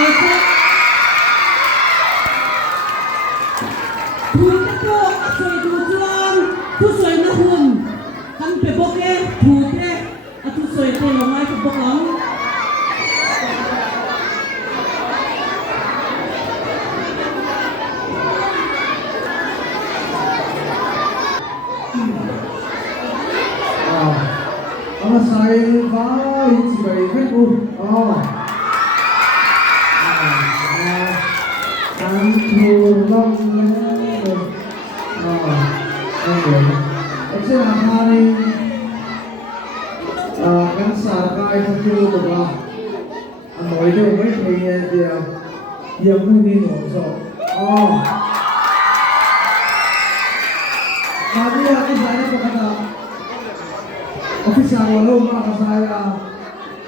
ถูกจะโตสวยถูกจวนทุกสวยนะหุ่นทำเป็นโบเก้ถูกแค่ทุกสวยเทลงไว้ถูกบอกน้องAma saya vai sebagai itu, Tantu long Actually, hari kan sarkai itu juga, mau itu punya dia punya so, tadi aku saya berkata. Official walau mak saya,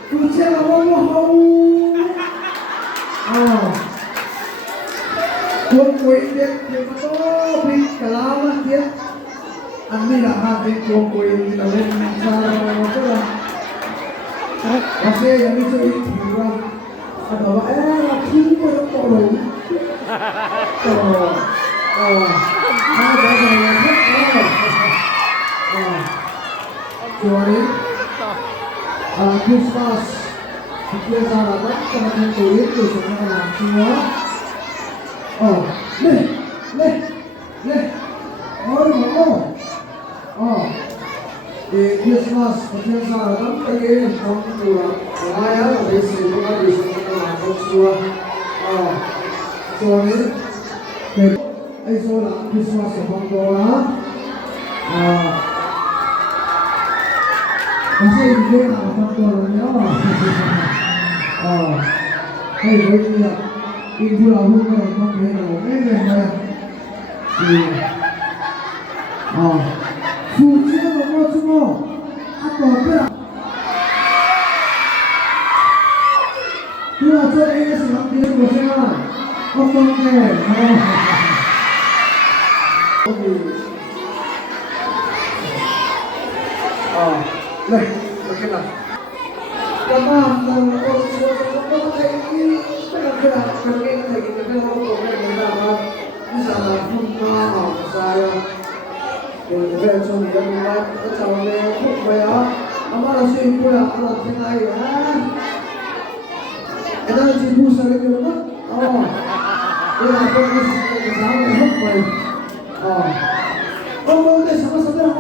official walau Kuang kuih dia betul beri kelamat dia. Anda nak habis kuang kuih kita lihat cara betul lah. Masih yang itu juga ada apa? Laki pun tolong. Ada yang Joy, Christmas, kita sahabat teman kulit tu semua semua. Di Christmas kita sahabat pergi kamu pulang. Saya dari sini di sini langsung semua. Joy, esok Christmas kamu pulang. Masih ini apa tuannya? Hei, ini ibu lahu kalau kamu ini mana? Suci apa semua? Apa apa? Dia cakap ini sedang dia bersama. Okey. Leh, bagaimana? Kamar orang tua ini benar-benar pergi lagi ke orang benar misalnya rumah saya kemudian sudah mulai calonnya supaya amal sih pula alat tinggal ya ada cipu sering juga ya apa sih sama sampai mau deh sama-sama